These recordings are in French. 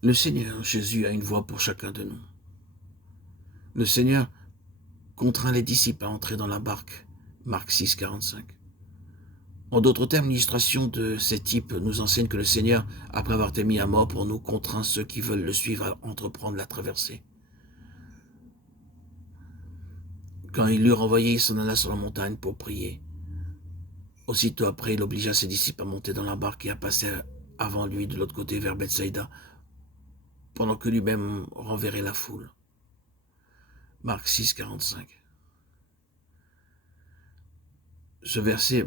Le Seigneur Jésus a une voie pour chacun de nous. Le Seigneur contraint les disciples à entrer dans la barque. Marc 6, 45. En d'autres termes, l'illustration de ces types nous enseigne que le Seigneur, après avoir été mis à mort pour nous, contraint ceux qui veulent le suivre à entreprendre la traversée. Quand il l'eut renvoyé, il s'en alla sur la montagne pour prier. Aussitôt après, il obligea ses disciples à monter dans la barque et à passer avant lui de l'autre côté vers Bethsaïda, pendant que lui-même renverrait la foule. Marc 6, 45. Ce verset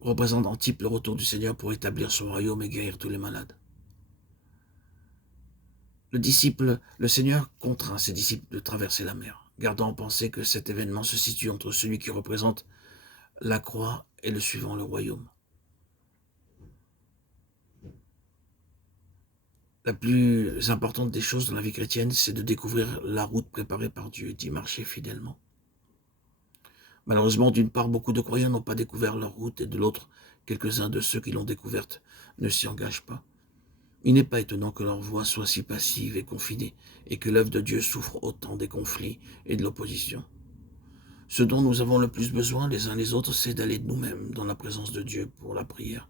représente en type le retour du Seigneur pour établir son royaume et guérir tous les malades. Le Seigneur contraint ses disciples de traverser la mer, gardant en pensée que cet événement se situe entre celui qui représente la croix et le suivant, le royaume. La plus importante des choses dans la vie chrétienne, c'est de découvrir la route préparée par Dieu et d'y marcher fidèlement. Malheureusement, d'une part, beaucoup de croyants n'ont pas découvert leur route et de l'autre, quelques-uns de ceux qui l'ont découverte ne s'y engagent pas. Il n'est pas étonnant que leur voix soit si passive et confinée et que l'œuvre de Dieu souffre autant des conflits et de l'opposition. Ce dont nous avons le plus besoin les uns les autres, c'est d'aller de nous-mêmes dans la présence de Dieu pour la prière,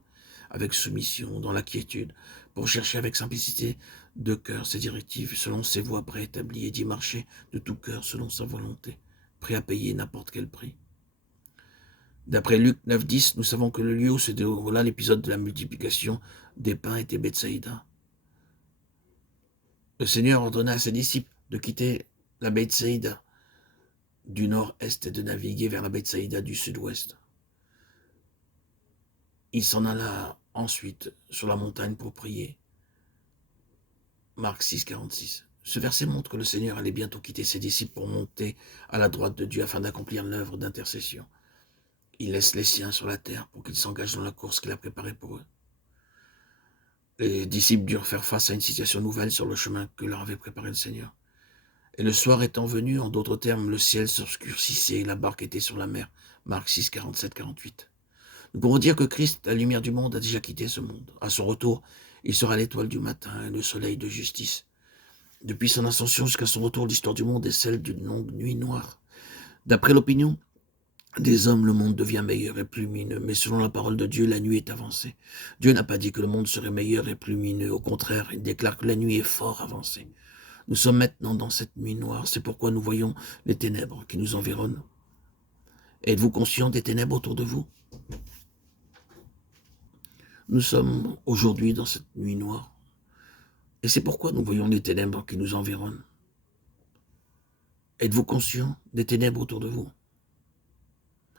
avec soumission, dans la quiétude, pour chercher avec simplicité de cœur ses directives selon ses voies préétablies et d'y marcher de tout cœur selon sa volonté, prêt à payer n'importe quel prix. D'après Luc 9,10, nous savons que le lieu où se déroula l'épisode de la multiplication des pains était Bethsaïda. Le Seigneur ordonna à ses disciples de quitter la Bethsaïda du nord-est et de naviguer vers la Bethsaïda du sud-ouest. Il s'en alla ensuite sur la montagne pour prier. Marc 6, 46. Ce verset montre que le Seigneur allait bientôt quitter ses disciples pour monter à la droite de Dieu afin d'accomplir l'œuvre d'intercession. Il laisse les siens sur la terre pour qu'ils s'engagent dans la course qu'il a préparée pour eux. Les disciples durent faire face à une situation nouvelle sur le chemin que leur avait préparé le Seigneur. Et le soir étant venu, en d'autres termes, le ciel s'obscurcissait et la barque était sur la mer. Marc 6, 47, 48. Nous pouvons dire que Christ, la lumière du monde, a déjà quitté ce monde. À son retour, il sera l'étoile du matin et le soleil de justice. Depuis son ascension jusqu'à son retour, l'histoire du monde est celle d'une longue nuit noire. D'après l'opinion des hommes, le monde devient meilleur et plus lumineux, mais selon la parole de Dieu, la nuit est avancée. Dieu n'a pas dit que le monde serait meilleur et plus lumineux. Au contraire, il déclare que la nuit est fort avancée. Nous sommes maintenant dans cette nuit noire, c'est pourquoi nous voyons les ténèbres qui nous environnent. Êtes-vous conscient des ténèbres autour de vous? Nous sommes aujourd'hui dans cette nuit noire. Et c'est pourquoi nous voyons les ténèbres qui nous environnent. Êtes-vous conscient des ténèbres autour de vous?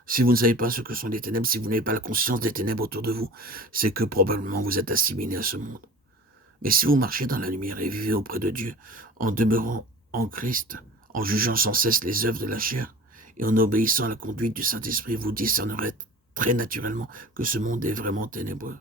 Si vous ne savez pas ce que sont les ténèbres, si vous n'avez pas la conscience des ténèbres autour de vous, c'est que probablement vous êtes assimilé à ce monde. Mais si vous marchez dans la lumière et vivez auprès de Dieu, en demeurant en Christ, en jugeant sans cesse les œuvres de la chair, et en obéissant à la conduite du Saint-Esprit, vous discernerez très naturellement que ce monde est vraiment ténébreux.